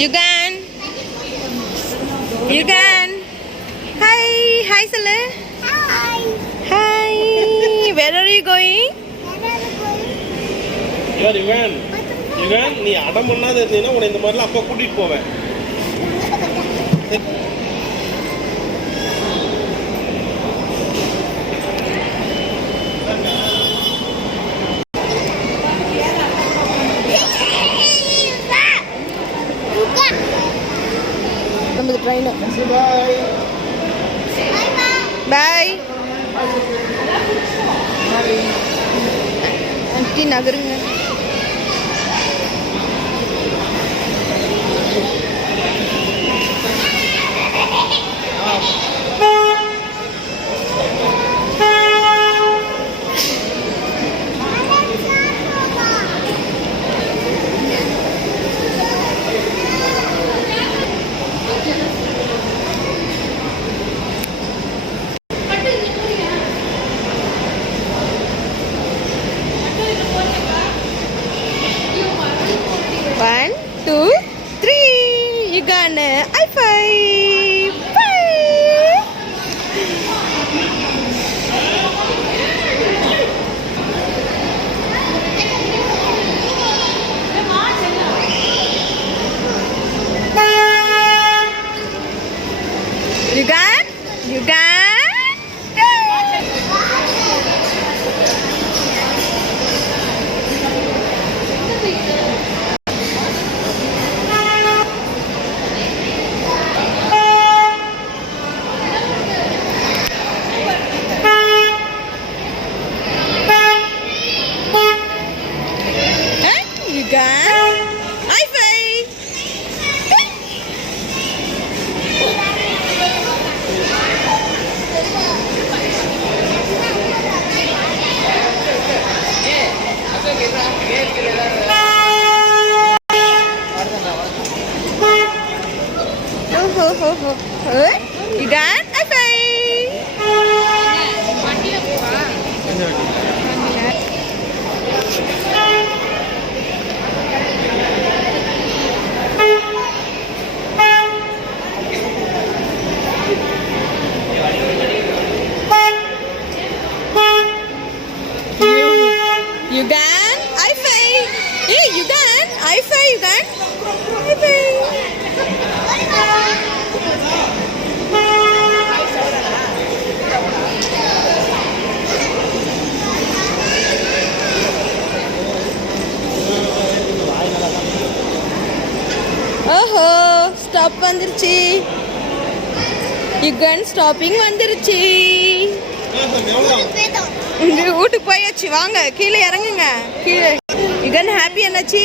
Yugan. Yugan. Hi. Hi, Sale. Hi. Hi. Where are you going? Yugan. Yugan, நீ அடம் பண்ணாத இருந்தீனா உன்னை இந்த மாதிரிலாம் அப்பா கூட்டிட்டு போவேன். நம்ம ட்ரெயின். பை. பை. ஆண்டி நகருங்க. One, two, three. You gonna high five. Bye. You got. High five. You done? High five. You done? High five. Hey, you done? High five. You done? High five. ஓஹோ stop வந்துருச்சு. Yugan stopping வந்துருச்சு. வீட்டுக்கு போயாச்சு. வாங்க கீழே இறங்குங்க. கீழே Yugan happy என்னாச்சு?